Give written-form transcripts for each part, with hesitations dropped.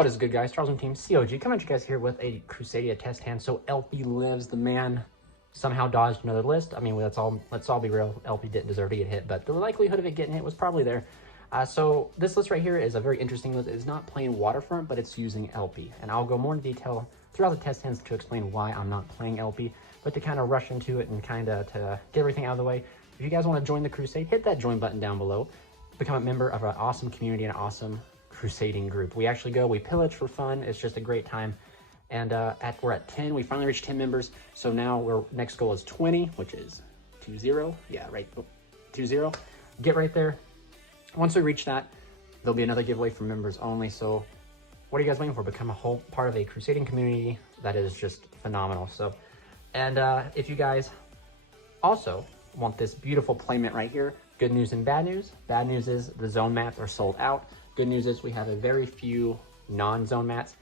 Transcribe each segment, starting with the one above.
What is good, guys? Charles and Team COG coming at you guys here with a Crusadia test hand. So LP lives, the man somehow dodged another list. I mean, let's all be real. LP didn't deserve to get hit, but the likelihood of it getting hit was probably there. So this list right here is a very interesting list. It's not playing Waterfront, but it's using LP, and I'll go more in detail throughout the test hands to explain why I'm not playing LP. But to kind of rush into it and kind of to get everything out of the way, if you guys want to join the Crusade, hit that join button down below. Become a member of an awesome community and an awesome crusading group. We actually go, we pillage for fun. It's just a great time. And we're at 10. We finally reached 10 members. So now our next goal is 20, which is 2-0. Yeah, right. 2-0. Get right there. Once we reach that, there'll be another giveaway for members only. So what are you guys waiting for? Become a whole part of a crusading community that is just phenomenal. So, and if you guys also want this beautiful playmat right here, good news and bad news. Bad news is the zone mats are sold out. Good news is we have a very few non-zone mats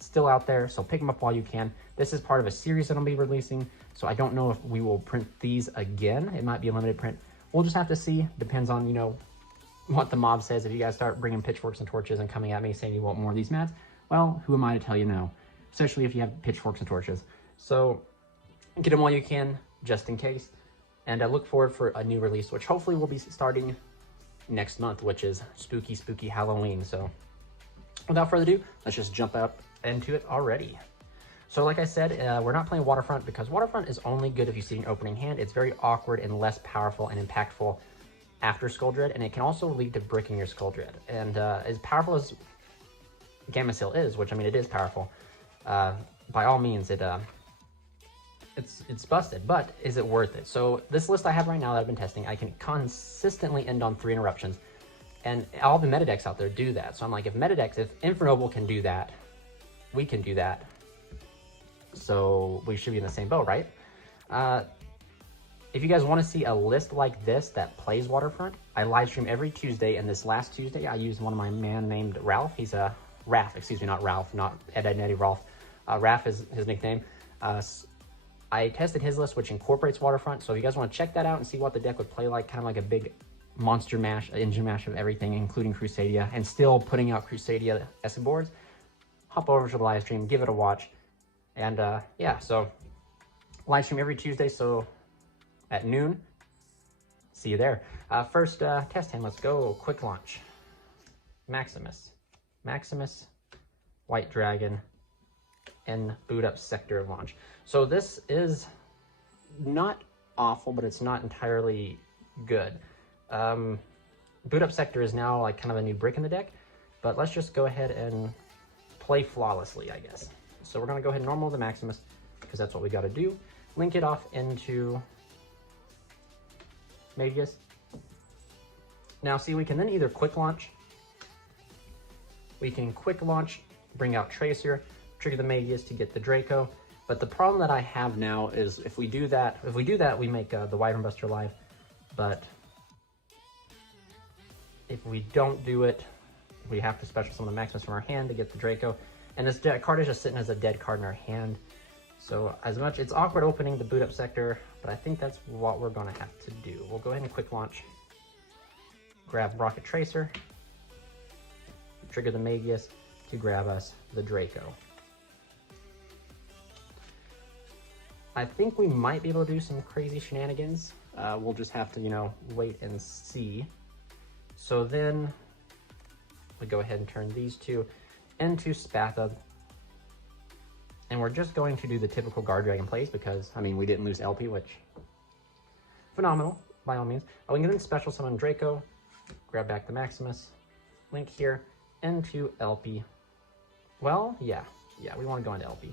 still out there, so pick them up while you can. This is part of a series that I'll be releasing, so I don't know if we will print these again. It might be a limited print. We'll just have to see. Depends on, you know, what the mob says. If you guys start bringing pitchforks and torches and coming at me saying you want more of these mats, well, who am I to tell you no? Especially if you have pitchforks and torches. So get them while you can, just in case. And I look forward for a new release, which hopefully will be starting next month, which is spooky Halloween. So without further ado, let's just jump up into it already. So like I said, we're not playing Waterfront because Waterfront is only good if you see an opening hand. It's very awkward and less powerful and impactful after Skull Dread, and it can also lead to bricking your Skull Dread. And as powerful as Gamma Seal is, which I mean it is powerful, by all means it's busted, but is it worth it? So this list I have right now that I've been testing, I can consistently end on 3 interruptions, and all the meta decks out there do that. So I'm like, if meta decks, if Infernoble can do that, we can do that. So we should be in the same boat, right? If you guys want to see a list like this that plays Waterfront, I live stream every Tuesday, and this last Tuesday I used one of my man named Ralph. He's a Raph, excuse me, not Ralph, not Ed Eddie Rolf. Raph is his nickname. I tested his list, which incorporates Waterfront. So if you guys want to check that out and see what the deck would play like, kind of like a big monster mash, engine mash of everything, including Crusadia, and still putting out Crusadia-esque boards, hop over to the live stream, give it a watch. And yeah, so live stream every Tuesday, so at noon, see you there. First test hand, let's go. Quick launch. Maximus, White Dragon, and boot up Sector of launch. So this is not awful, but it's not entirely good. Boot up Sector is now like kind of a new brick in the deck, but let's just go ahead and play flawlessly, I guess. So we're gonna go ahead and normal the Maximus, because that's what we gotta do. Link it off into Magius. Now see, we can then either quick launch, we can quick launch, bring out Tracer, trigger the Magius to get the Draco. But the problem that I have now is if we do that, we make the Wyvern Buster live. But if we don't do it, we have to special summon the Maximus from our hand to get the Draco. And this card is just sitting as a dead card in our hand. So as much, it's awkward opening the boot up Sector, but I think that's what we're gonna have to do. We'll go ahead and quick launch, grab Rocket Tracer, trigger the Magius to grab us the Draco. I think we might be able to do some crazy shenanigans. We'll just have to, you know, wait and see. So then we go ahead and turn these two into Spatha. And we're just going to do the typical Guard Dragon plays because, I mean, we didn't lose LP, which, phenomenal, by all means. We can then special summon Draco, grab back the Maximus, link here, into LP. Well, yeah, we want to go into LP.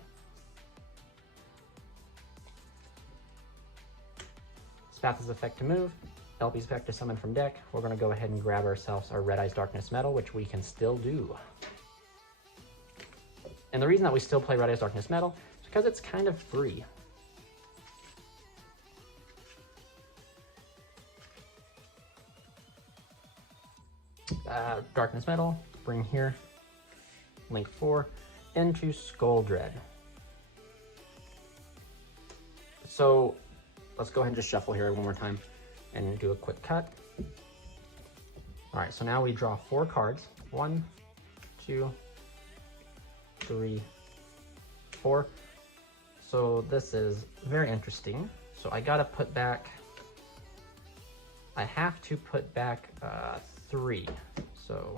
Spatha's effect to move, LP's effect to summon from deck. We're going to go ahead and grab ourselves our Red Eyes Darkness Metal, which we can still do. And the reason that we still play Red Eyes Darkness Metal is because it's kind of free. Darkness Metal, bring here, link 4, into Skull Dread. So let's go ahead and just shuffle here one more time and do a quick cut. All right, so now we draw 4 cards. 1, 2, 3, 4. So this is very interesting. So I gotta put back, I have to put back 3. So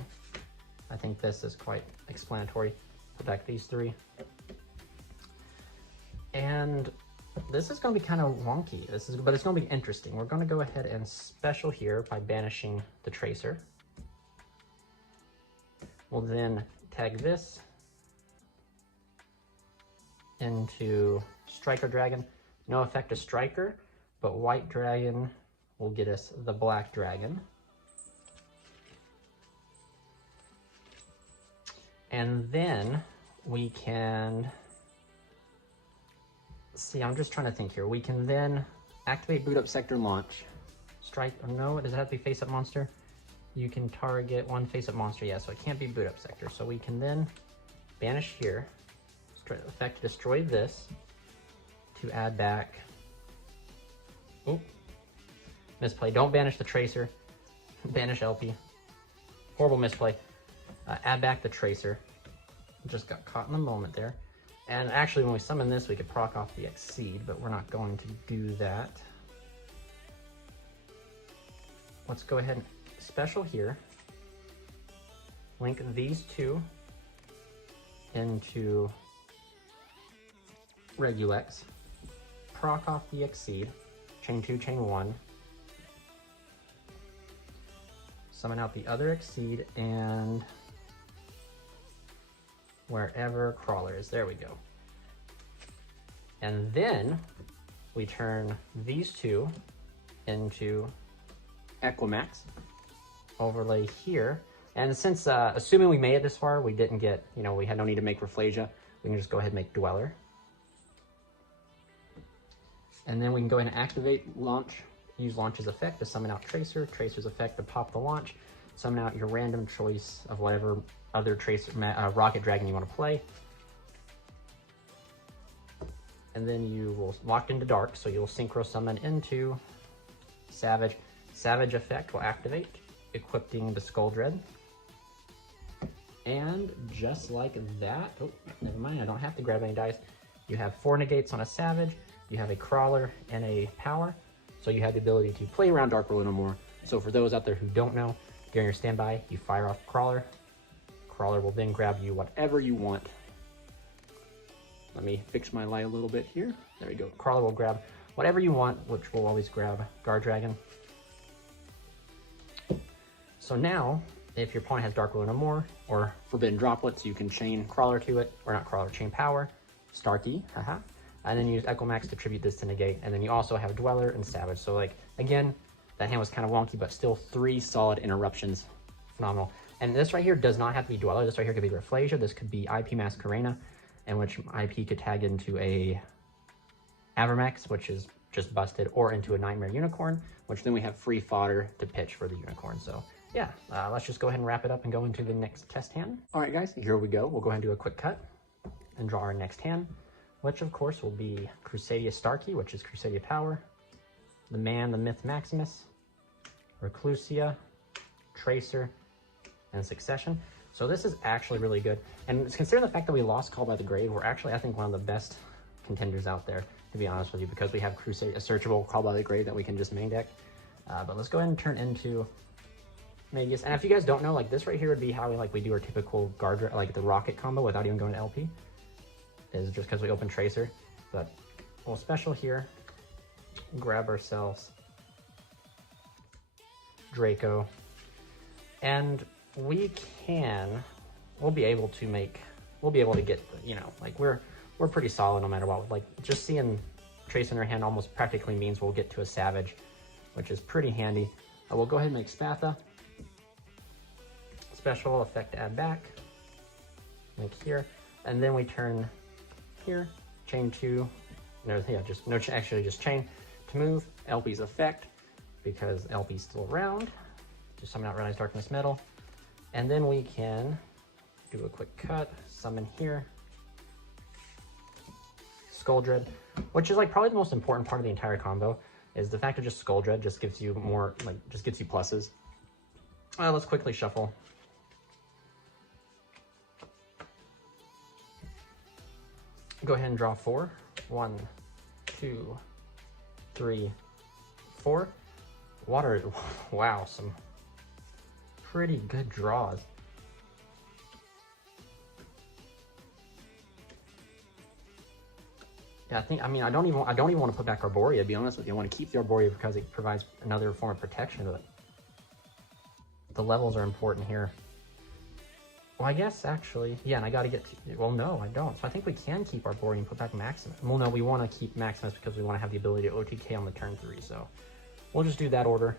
I think this is quite explanatory. Put back these 3. And this is going to be kind of wonky. But it's going to be interesting. We're going to go ahead and special here by banishing the tracer. We'll then tag this into Striker Dragon. No effect to Striker, but White Dragon will get us the Black Dragon. And then we can see, I'm just trying to think here. We can then activate boot up sector launch. Strike, or no, does it have to be face up monster? You can target one face up monster, yeah, so it can't be boot up sector. So we can then banish here, effect destroy this to add back, oh, misplay, don't banish the tracer, banish LP, horrible misplay, add back the tracer, just got caught in the moment there. And actually, when we summon this, we could proc off the Exceed, but we're not going to do that. Let's go ahead and special here. Link these 2 into Regulex. Proc off the Exceed. Chain 2, chain 1. Summon out the other Exceed and wherever Crawler is. There we go. And then we turn these 2 into Equimax. Overlay here. And since, assuming we made it this far, we didn't get, you know, we had no need to make Rafflesia, we can just go ahead and make Dweller. And then we can go ahead and activate Launch. Use Launch's effect to summon out Tracer. Tracer's effect to pop the launch. Summon out your random choice of whatever other Tracer, Rocket Dragon you want to play. And then you will lock into Dark, so you'll Synchro Summon into Savage. Savage effect will activate, equipping the Skull Dread. And just like that, oh, never mind, I don't have to grab any dice. You have 4 negates on a Savage, you have a Crawler and a Power, so you have the ability to play around Dark World no more. So for those out there who don't know, during your standby, you fire off Crawler. Crawler will then grab you whatever you want. Let me fix my light a little bit here. There we go. Crawler will grab whatever you want, which will always grab Guard Dragon. So now, if your opponent has Dark World no more, or Forbidden Droplets, you can chain Crawler to it, or not Crawler, chain Power, Starkey, haha, and then use Equimax to tribute this to negate, and then you also have Dweller and Savage. So like, again, that hand was kind of wonky, but still 3 solid interruptions. Phenomenal. And this right here does not have to be Dweller. This right here could be Rafflesia. This could be IP Masquerena, in which IP could tag into a Avermax, which is just busted, or into a Nightmare Unicorn, which then we have free fodder to pitch for the Unicorn. So yeah, let's just go ahead and wrap it up and go into the next test hand. All right, guys, here we go. We'll go ahead and do a quick cut and draw our next hand, which of course will be Crusadia Starkey, which is Crusadia Power, the Man, the Myth Maximus, Reclusia, Tracer, and Succession. So this is actually really good. And considering the fact that we lost Call by the Grave, we're actually, I think, one of the best contenders out there, to be honest with you, because we have Crusade, a searchable Call by the Grave that we can just main deck. But let's go ahead and turn into Magus. And if you guys don't know, like this right here would be how we do our typical guard, like the rocket combo without even going to LP. Is just because we open Tracer. But we'll special here, grab ourselves Draco, and we'll be able to get, you know, like we're pretty solid no matter what. Like just seeing Tracer in our hand almost practically means we'll get to a Savage, which is pretty handy. We'll go ahead and make Spatha. Special effect to add back. Make here, and then we turn here, chain 2. No, yeah, just chain to move. LP's effect, because LP's still around. Just summon out Rise Darkness Metal. And then we can do a quick cut, summon here, Skull Dread, which is like probably the most important part of the entire combo, is the fact of just Skull Dread just gives you more, like, just gets you pluses. Let's quickly shuffle. Go ahead and draw 4. 1, 2, 3, 4. Water, wow, some pretty good draws. Yeah, I don't even want to put back Arborea, to be honest with you. I want to keep the Arborea because it provides another form of protection, but the levels are important here. Well, I guess actually, yeah, and I gotta get to, well, no, I don't. So I think we can keep Arborea and put back Maximus. Well, no, we want to keep Maximus because we want to have the ability to OTK on the turn 3, so we'll just do that order.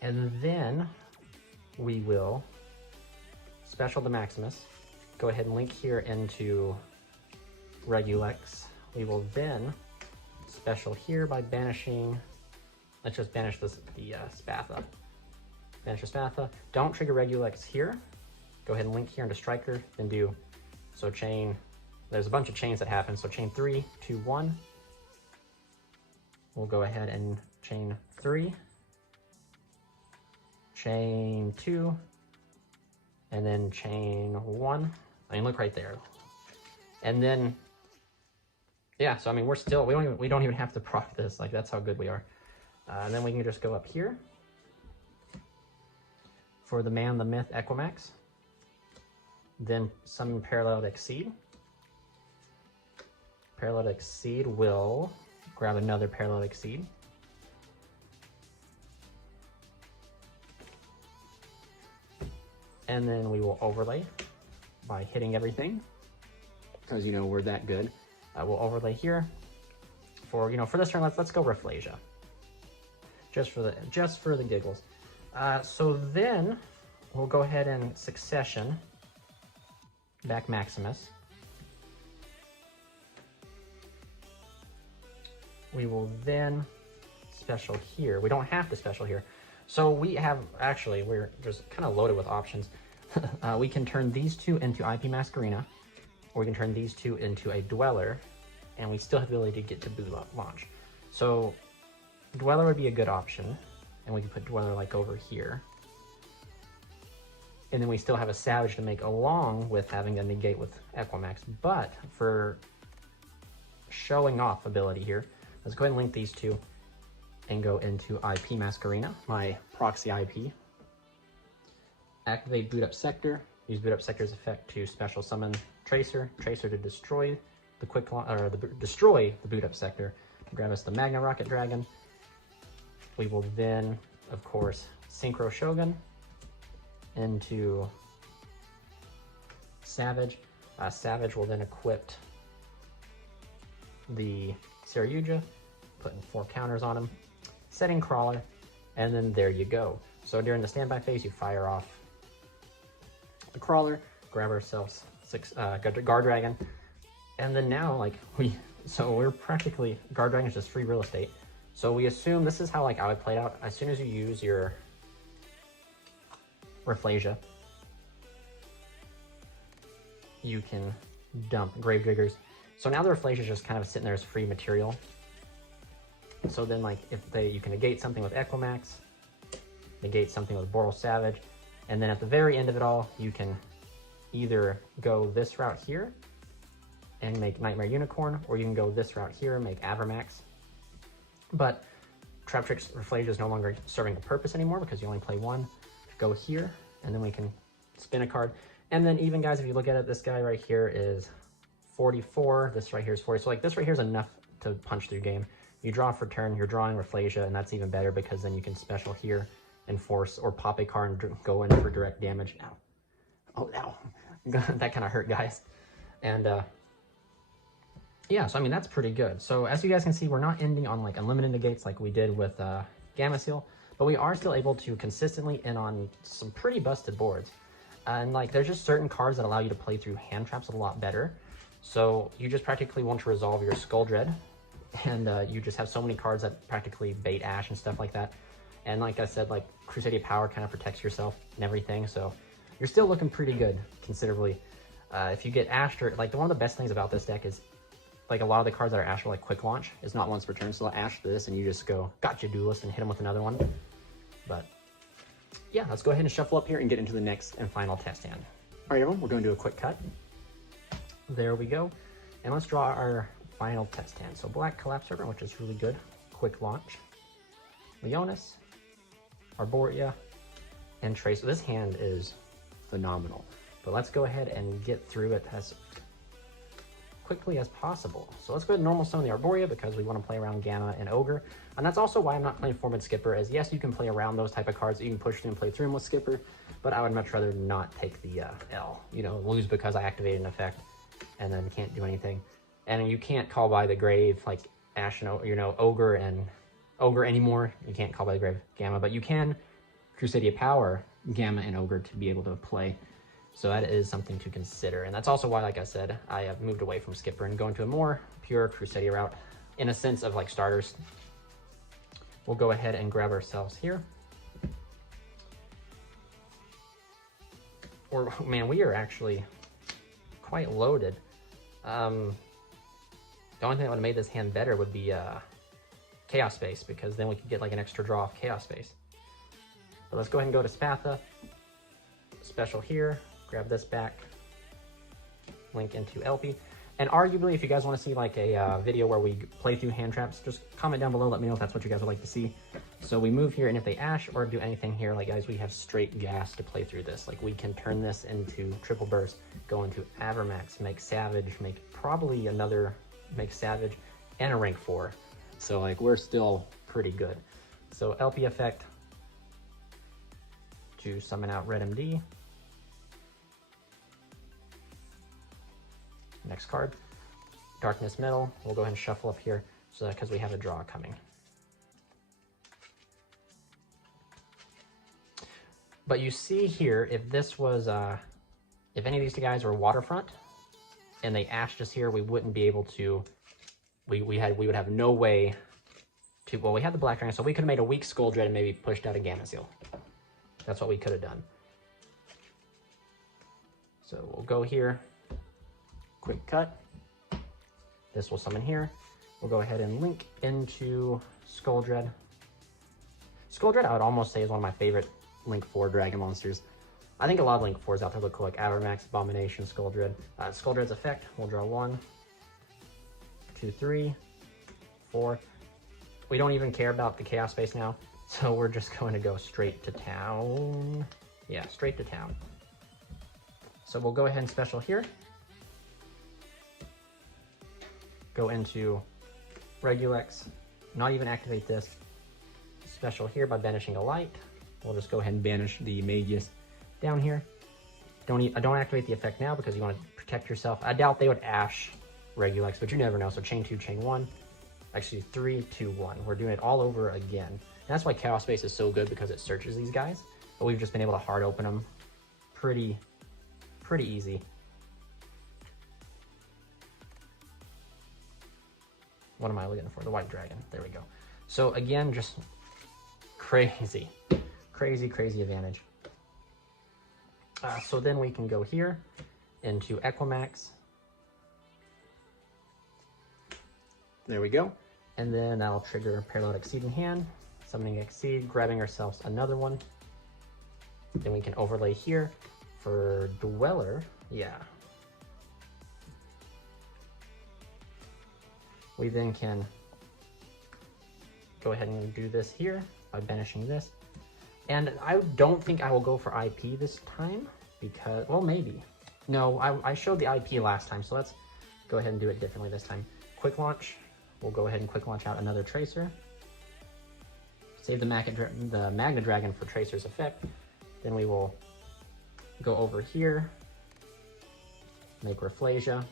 And then we will special the Maximus. Go ahead and link here into Regulex. We will then special here by banishing, let's just banish the Spatha. Banish the Spatha. Don't trigger Regulex here. Go ahead and link here into Striker, then do, so chain, there's a bunch of chains that happen, so chain 3, 2, 1. We'll go ahead and chain 3, chain 2, and then chain 1. I mean, look right there. And then, yeah, so I mean, we're still, we don't even have to proc this, like that's how good we are. And then we can just go up here for the man, the myth, Equimax. Then summon Parallel to Exceed. Parallel to Exceed will grab another Parallel to Exceed. And then we will overlay by hitting everything, because you know we're that good. We'll overlay here for, you know, for this turn. Let's go Rafflesia, just for the giggles. So then we'll go ahead and succession back Maximus. We will then special here. We don't have to special here. So we have, actually, we're just kind of loaded with options. We can turn these two into IP Masquerena, or we can turn these two into a Dweller, and we still have the ability to get to boot launch. So Dweller would be a good option, and we can put Dweller like over here. And then we still have a Savage to make along with having a negate with Equimax. But for showing off ability here, let's go ahead and link these two and go into IP Masquerena, my proxy IP. Activate Boot Up Sector. Use Boot Up Sector's effect to special summon Tracer. Tracer to destroy the destroy the Boot Up Sector. To grab us the Magna Rocket Dragon. We will then, of course, Synchro Shogun into Savage. Savage will then equip the Saryuja, putting 4 counters on him, setting Crawler, and then there you go. So during the standby phase, you fire off the Crawler, grab ourselves 6 Guard Dragon, and then now like we're practically, Guard Dragon is just free real estate. So we assume this is how like I would play it out. As soon as you use your Rafflesia, you can dump Gravediggers. So now the Rafflesia is just kind of sitting there as free material. So then like if you can negate something with Equimax, negate something with Boral Savage, and then at the very end of it all, you can either go this route here and make Nightmare Unicorn, or you can go this route here and make Avermax. But Trap Trick's Rafflesia is no longer serving a purpose anymore because you only play 1. Go here, and then we can spin a card. And then even guys, if you look at it, this guy right here is 44, this right here is 40. So like this right here is enough to punch through game. You draw for turn, you're drawing Rafflesia, and that's even better because then you can special here and force or pop a card and go in for direct damage. Ow. Oh, ow. That kind of hurt, guys. And yeah, so I mean, that's pretty good. So as you guys can see, we're not ending on like unlimited negates like we did with Gamma Seal, but we are still able to consistently end on some pretty busted boards. And like, there's just certain cards that allow you to play through hand traps a lot better. So you just practically want to resolve your Skull Dread, and you just have so many cards that practically bait Ash and stuff like that. And like I said, like Crusadia Power kind of protects yourself and everything, so you're still looking pretty good considerably. If you get Ash, or like one of the best things about this deck is like a lot of the cards that are Ash are like quick launch. It's not once per turn, so Ash this and you just go gotcha Duelist and hit him with another one. But yeah, let's go ahead and shuffle up here and get into the next and final test hand. All right, everyone, we're going to do a quick cut. There we go. And let's draw our final test hand. So black Collapse Serpent, which is really good. Quick launch. Leonis, Arborea, and Tracer. This hand is phenomenal. But let's go ahead and get through it as quickly as possible. So let's go ahead and normal summon the Arborea because we want to play around Gamma and Ogre. And that's also why I'm not playing Formid Skipper, as yes, you can play around those type of cards. You can push them and play through them with Skipper, but I would much rather not take the L. You know, lose because I activated an effect and then can't do anything. And you can't call by the grave like Ash and, you know, Ogre anymore. You can't call by the grave Gamma, but you can Crusadia power Gamma and Ogre to be able to play. So that is something to consider. And that's also why, like I said, I have moved away from Skipper and going to a more pure Crusadia route in a sense of like starters. We'll go ahead and grab ourselves here. Or, man, we are actually quite loaded. The only thing that would have made this hand better would be Chaos Space, because then we could get like an extra draw off Chaos Space. But let's go ahead and go to Spatha. Special here. Grab this back, link into LP. And arguably, if you guys want to see like a video where we play through hand traps, just comment down below, let me know if that's what you guys would like to see. So we move here, and if they Ash or do anything here, like guys, we have straight gas to play through this. Like we can turn this into Triple Burst, go into Avermax, make Savage, make probably another, make Savage, and a rank 4. So like we're still pretty good. So LP effect to summon out Red MD. Next card, Darkness Metal. We'll go ahead and shuffle up here so that because we have a draw coming. But you see here, if this was, if any of these two guys were Waterfront and they Ashed us here, we wouldn't be able to, we would have no way to, well, we had the Black Dragon, so we could have made a weak Skull Dread and maybe pushed out a Gamma Seal. That's what we could have done. So we'll go here. Quick cut. This will summon here. We'll go ahead and link into Skull Dread. Skull Dread, I would almost say, is one of my favorite Link 4 Dragon monsters. I think a lot of Link 4s out there look cool, like Avermax, Abomination, Skull Dread. Skull Dread's effect, we'll draw 1, 2, 3, 4. We don't even care about the Chaos Space now, so we're just going to go straight to town. Yeah, straight to town. So we'll go ahead and special here. Go into Regulex, not even activate this. Special here by banishing a light. We'll just go ahead and banish the Magius down here. Don't activate the effect now because you want to protect yourself. I doubt they would Ash Regulex, but you never know. So chain 2, chain 1. Actually 3, 2, 1. We're doing it all over again. And that's why Chaos Space is so good, because it searches these guys. But we've just been able to hard open them pretty easy. What am I looking for? The White Dragon. There we go. So again, just crazy advantage. So then we can go here into Equimax. There we go. And then that'll trigger Parallel Exceed in hand, summoning Exceed, grabbing ourselves another one. Then we can overlay here for Dweller. Yeah. We then can go ahead and do this here by banishing this. And I don't think I will go for IP this time because, well, maybe. No, I showed the IP last time, so let's go ahead and do it differently this time. Quick launch. We'll go ahead and quick launch out another Tracer. Save the Magna Dragon for Tracer's effect. Then we will go over here, make Rafflesia.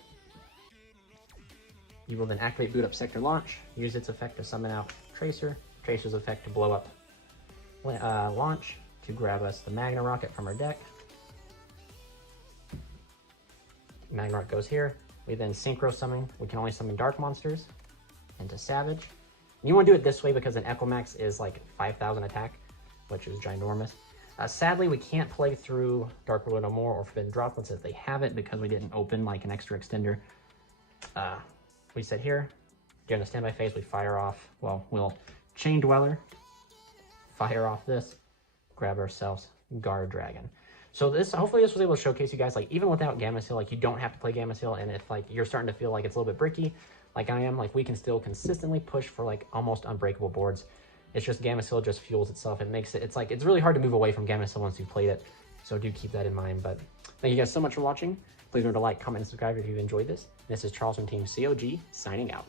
You will then activate Boot Up Sector Launch, use its effect to summon out Tracer, Tracer's effect to blow up Launch, to grab us the Magna Rocket from our deck. Magna Rocket goes here. We then Synchro Summon. We can only summon Dark Monsters into Savage. And you want to do it this way because an Equimax is like 5,000 attack, which is ginormous. Sadly, we can't play through Dark World No More or Forbidden Droplets if they have it because we didn't open like an extra extender. We sit here, during the standby phase, we fire off, well, we'll Chain Dweller, fire off this, grab ourselves Guard Dragon. So hopefully this was able to showcase you guys, like, even without Gamma Seal, like, you don't have to play Gamma Seal, and if, like, you're starting to feel like it's a little bit bricky, like I am, like, we can still consistently push for, like, almost unbreakable boards. It's just Gamma Seal just fuels itself. It makes it, it's really hard to move away from Gamma Seal once you've played it. So do keep that in mind. But thank you guys so much for watching. Please remember to like, comment, and subscribe if you've enjoyed this. This is Charles from Team COG signing out.